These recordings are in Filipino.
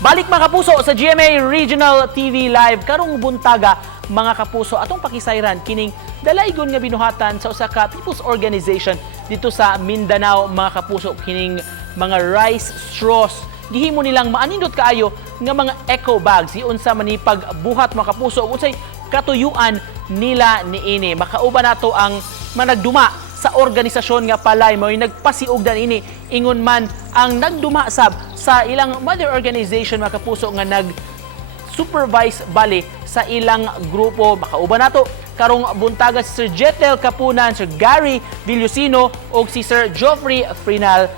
Balik mga kapuso sa GMA Regional TV Live karong buntaga mga kapuso atong pakisayran kining dalaygon nga binuhatan sa usa ka people's organization dito sa Mindanao mga kapuso kining mga rice straws gihimo nilang maanindot kaayo nga mga eco bags unsa man ni pagbuhat mga kapuso unsay katuyuan nila niini makauban nato ang managduma sa organisasyon nga palay mo nagpasiugdan ini ingon man ang nagduma sab sa ilang mother organization mga kapuso nga nag-supervise bali sa ilang grupo. Makauban nato karong buntaga si Sir Jetel Kapunan, Sir Gary Villosino o si Sir Geoffrey Frinal.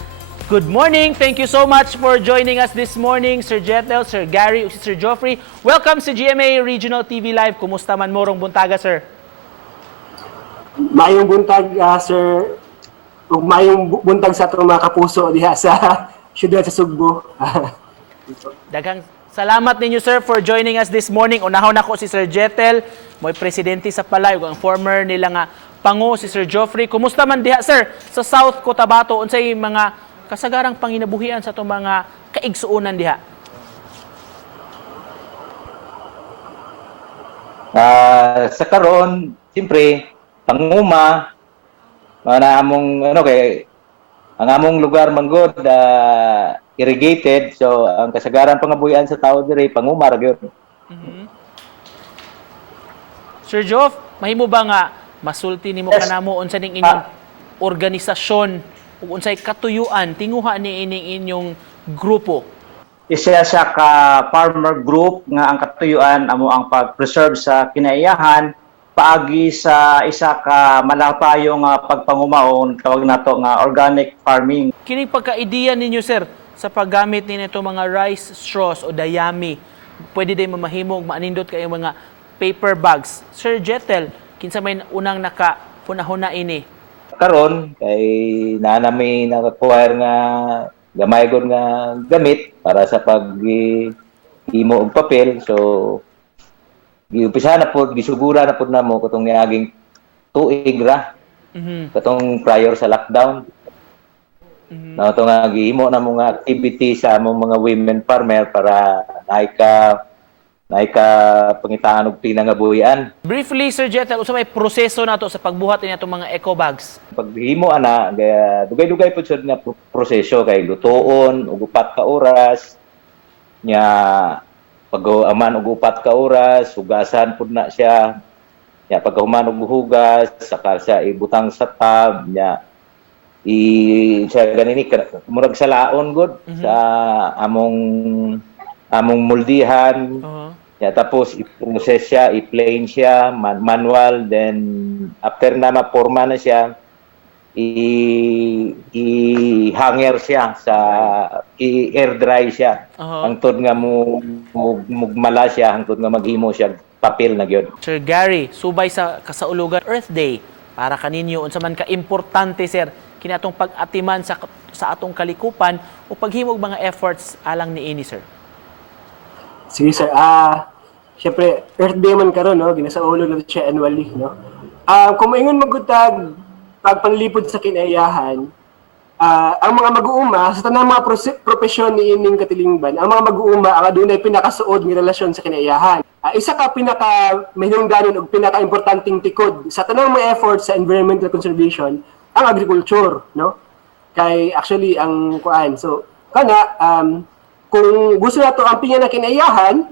Good morning. Thank you so much for joining us this morning, Sir Jetel, Sir Gary o si Sir Geoffrey. Welcome sa GMA Regional TV Live. Kumusta man morong buntaga, Sir? Mayong buntag, sir. Ug mayong buntag sa atong mga kapuso diha sa siyudad sa Sugbo. Daghang salamat ninyo, sir, for joining us this morning. Unahon ako si Sir Jetel, mo'y presidente sa Palay, ug ang former nila nga pango si Sir Geoffrey. Kumusta man diha, sir, sa South Cotabato? Unsay mga kasagarang panginabuhian sa itong mga kaigsuunan diha? Sa karon, siyempre, panguma, na among ang among lugar manggod irrigated, so ang kasagaran pangabuhian sa tao dire panguma ra gyud. Sir Geoff, mahimo ba nga masulti nimo kanamo unsa ning inyong organisasyon ug unsay katuyuan tinguha ni ining inyong grupo? Isa sa ka farmer group nga ang katuyuan amo ang pag-preserve sa kinaiyahan paagi sa isa ka malapayong pagpangumaon tawag nato nga organic farming. Kining pagka-ideya ninyo, sir, sa paggamit ninyo itong mga rice straws o dayami, pwede din mamahimo ug maanindot kayo mga paper bags. Sir Jetel, kinsa may unang nakapunahuna ini? Karon kay naa may naka-acquire nga gamay gud nga gamit para sa pag-imo og papel, so giumpisa na po, gisugura na po na mo katong niaging tuig ra. Katong prior sa lockdown. Na ito nga, gihimo na mga activity sa among mga women farmer para naika pangitaan og pinangabuhian. Briefly, Sir Jetel, unsa may proseso nato sa pagbuhat niya itong mga eco bags? Paghimo ana, dugay-dugay po siya na proseso kay lutoon ug 4 ka oras nya pag-aman og 4 ka oras, hugasan pud na siya. Ya paghuman og hugas, saka siya ibutang sa tub nya siya ganini murag sa laon gud sa among muldihan. Ya tapos i-process siya, i-plane siya, manual, then after na maporma na siya, i-hanger siya sa i-air dry siya hangtod nga mugmala siya hangtod nga maghimo siya papel na gyud. Sir Gary, subay sa kasaulugan Earth Day para kaninyo unsa man ka importante, sir, kini atong pag-atiman sa atong kalikupan o paghimo og mga efforts alang niini, sir. Sige, sir. Syempre, Earth Day man karon, no? Ginasaulog na siya annually, no? Kung maingon magutag pagpanlipod sa kinaiyahan, ang mga mag-uuma sa tanang mga propesyon ni ining katilingban, ang mga mag-uuma ang adunay pinakasuod nga relasyon sa kinaiyahan. Isa ka pinaka-mahinungdanon o pinaka-importanting tikod sa tanang mga efforts sa environmental conservation, ang agriculture, no? Kay actually ang kuan. So, kung gusto nato ang pingan na kinaiyahan,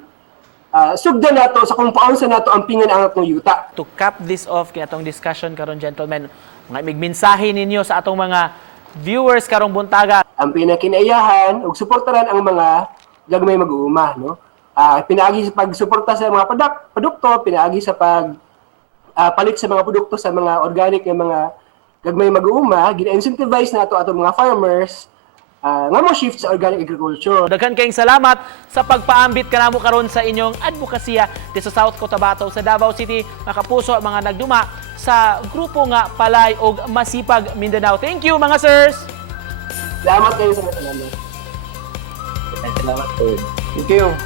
sugdan nato sa kung paano sa nato ang pingan ang atong yuta. To cap this off kay atong discussion karon, gentlemen, mga migmensahe ninyo sa atong mga viewers karong buntaga. Ang pinakinaiyahan ug suportaran ang mga gagmay mag-uuma, no? Pinaagi sa pagsuporta sa mga produkto, pinaagi sa palit sa mga produkto sa mga organic nga mga gagmay mag-uuma, gina-incentivize nato ato mga farmers nga mo shift sa organic agriculture. Daghan kayong salamat sa pagpaambit kanamo karon sa inyong advokasya dito sa South Cotabato sa Davao City, mga kapuso, mga nagduma sa grupo nga Palay og Masipag Mindanao. Thank you, mga sirs. Salamat kayo sa mga salamat. Salamat po. Thank you.